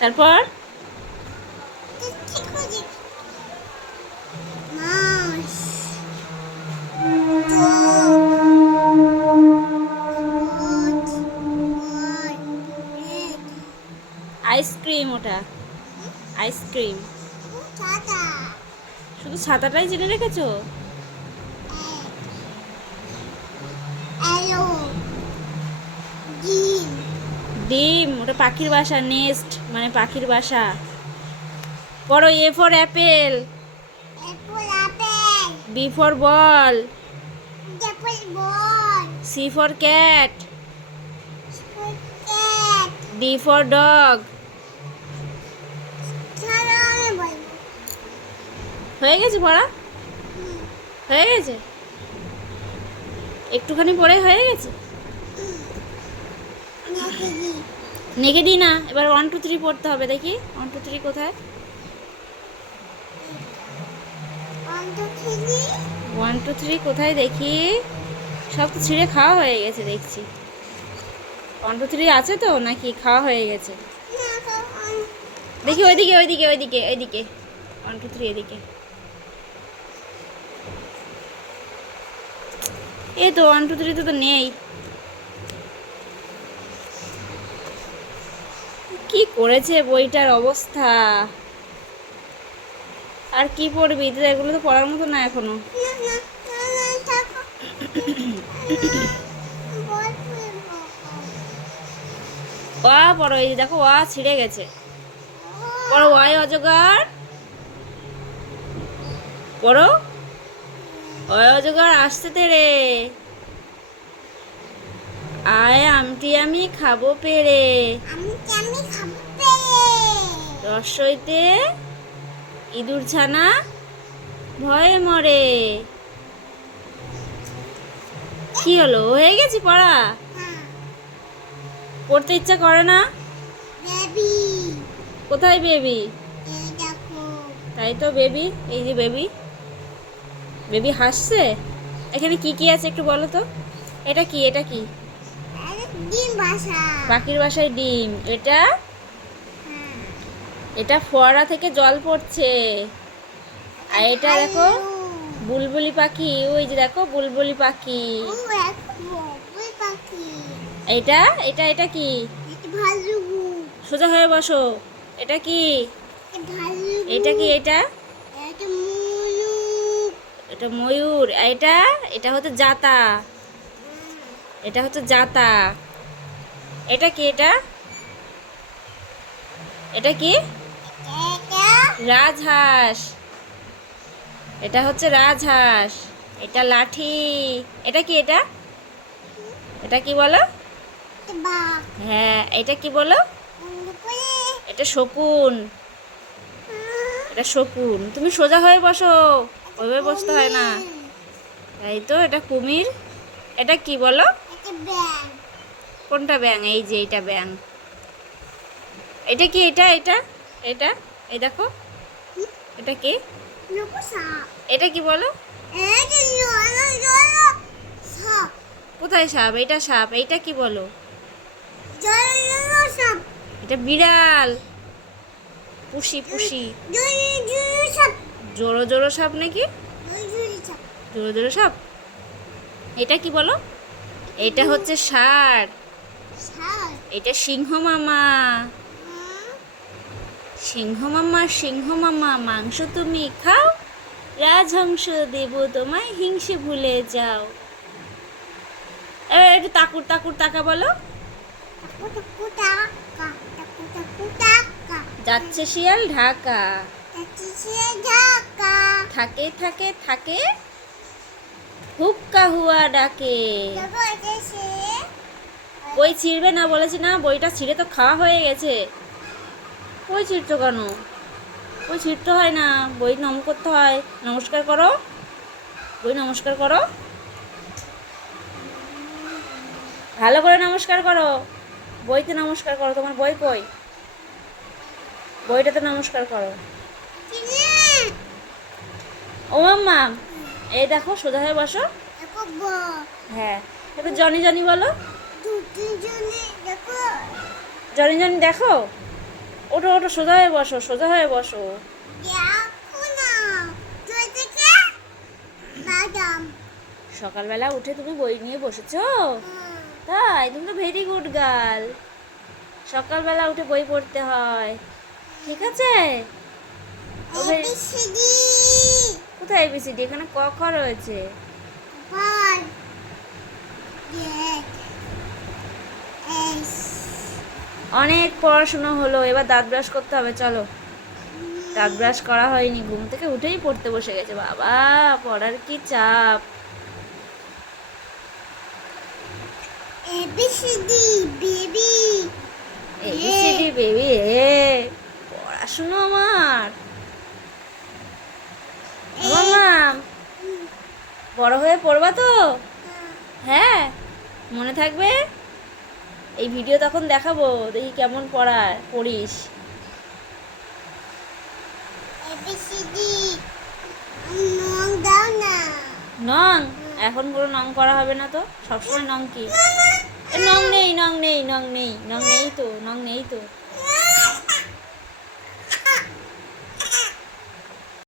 তারপর? আইসক্রিম ওটা। আইসক্রিম। শুধু ছাতাটাই জেনে রেখেছো? ডিম ওটা পাখির বাসা নেস্ট। মানে পাখির বাসা। পড়ো A for apple B for ball C for cat D for dog হয়ে গেছে পড়া? হয়ে গেছে? একটুখানি পরে হয়ে গেছে? নেগে দিই না এবার ওয়ান টু থ্রি পড়তে হবে দেখি ওয়ান টু থ্রি কোথায়? ওয়ান টু থ্রি কোথায় দেখি? সব তো ছিঁড়ে খাওয়া হয়ে গেছে দেখছি। ওয়ান টু থ্রি আছে তো নাকি খাওয়া হয়ে গেছে? দেখি ওইদিকে ওইদিকে ওইদিকে ওইদিকে। ওয়ান টু থ্রি এদিকে। এই তো ওয়ান টু থ্রি তো তো নেই। কি করেছে বইটার অবস্থা? আর কি পড়বি? তো এগুলো তো পড়ার মতো না এখনও। ওয়া পড়ো, এই দেখো, ওয়া ছিঁড়ে গেছে। পড়ো, ওয়াই অজগর। পড়ো। ওয়াই আসতে তেরে। আয় আমটি আমি খাব পেরে। রসইতে ইঁদুর ছানা ভয়ে মরে। কি হলো? হয়ে গেছি পড়া? হ্যাঁ। পড়তে ইচ্ছা করে না? কোথায় বেবি? তাই তো বেবি এই যে বেবি। বেবি হাসছে? এখানে কি কি আছে একটু বলো তো? এটা কি? এটা কি? পাখির বাসায় ডিম। এটা? হ্যাঁ। এটা ফোয়ারা থেকে জল পড়ছে। আর এটা দেখো বুলবুলি পাখি। ওই যে দেখো বুলবুলি পাখি। এটা? এটা এটা কি? সোজা হয়ে বসো। এটা কি? এটা কি এটা? এটা ময়ূর। এটা? এটা হচ্ছে জাতা। এটা হচ্ছে জাতা। এটা কি এটা? এটা কি? রাজহাঁস। এটা হচ্ছে রাজহাঁস। এটা লাঠি। এটা কি এটা? এটা কি বলো? হ্যাঁ এটা কি বলো? এটা শকুন। এটা শকুন। তুমি সোজা হয়ে বসো। ওইভাবে বসতে হয় না। তাই তো, এটা কুমির। এটা কি বলো? কোনটা ব্যাং এই যে এইটা ব্যাং এটা কি এটা? এটা? এটা? এই দেখো। এটা কি? এটা কি বলো? এটা কোথায় সাপ? এটা সাপ। এইটা কি বলো? জলো জলো সাপ। এটা বিড়াল। পুষি পুষি। জোরো জোরো সাপ নাকি? জোরো জোরো সাপ। এটা কি বলো? এটা হচ্ছে সাপ এটা সিংহ মামা। সিংহ মামা সিংহ মামা, মাংস তুমি খাও। রাজহংস দেব তোমায়, হিংসে ভুলে যাও। একটু তাকুর তাকুর তাকা বলো। যাচ্ছে শিয়াল, ঢাকা। থাকে থাকে থাকে। হুক্কা হুয়া ডাকে। বই ছিঁড়বে না বলেছি না বইটা ছিঁড়ে তো খাওয়া হয়ে গেছে। বই ছিঁড়ছো কেন? বই ছিঁড়তে হয় না বই নম করতে হয়। নমস্কার করো। বই নমস্কার করো। ভালো করে নমস্কার করো। বইতে নমস্কার করো তোমার বই কই? বইটাতে নমস্কার করো। ও মাম্মা এই দেখো সোজা হয়ে বসো। হ্যাঁ একটু জনি জনি বলো। জনে দেখো। ওঠো ওঠো, সোজা হয়ে বসো, সোজা হয়ে বসো। সকালবেলা উঠে তুমি বই নিয়ে বসেছো? তাই, তুমি তো ভেরি গুড গার্ল। সকালবেলা উঠে বই পড়তে হয়। ঠিক আছে? কোথায় এবিসিডি এখানে ক, খ রয়েছে। অনেক পড়াশুনো হলো এবার দাঁত ব্রাশ করতে হবে চলো। দাঁত ব্রাশ করা হয়নি ঘুম থেকে উঠেই পড়তে বসে গেছে বাবা পড়ার কি চাপ? এবিসিডি বেবি এবিসিডি বেবি এ পড়াশুনো আমার। মাম বড় হয়ে পড়বা তো? হ্যাঁ মনে থাকবে? এই ভিডিও তখন দেখাবো দেখি কেমন পড়ায় পড়িস। নং এখন পুরো নং করা হবে না তো? সবসময় নং কি? নং নেই নং নেই নং নেই নং নেই তো নং নেই তো।